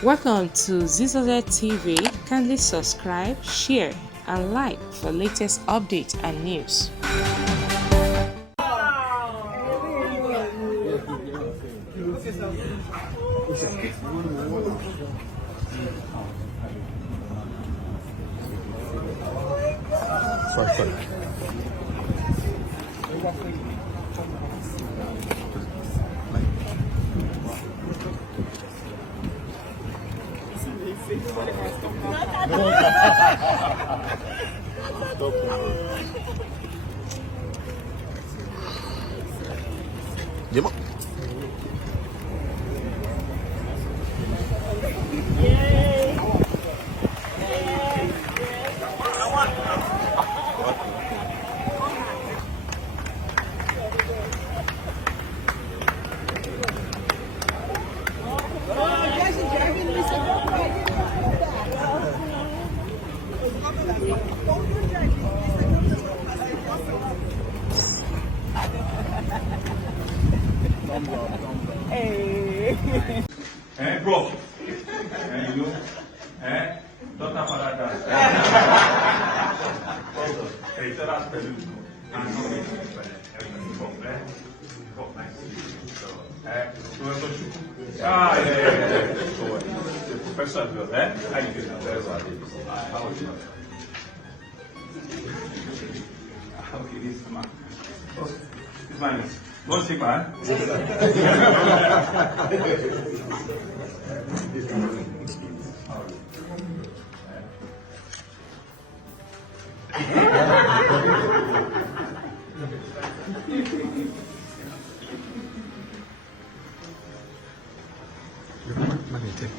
Welcome to Zisodel TV. Kindly subscribe, share, and like for latest updates and news. Sorry. Llevo. Bro, you don't have that. Hey, tell us the news. Yeah. Professor, how you doing? How are you? Okay, this is man. This man is. One thing, man. Take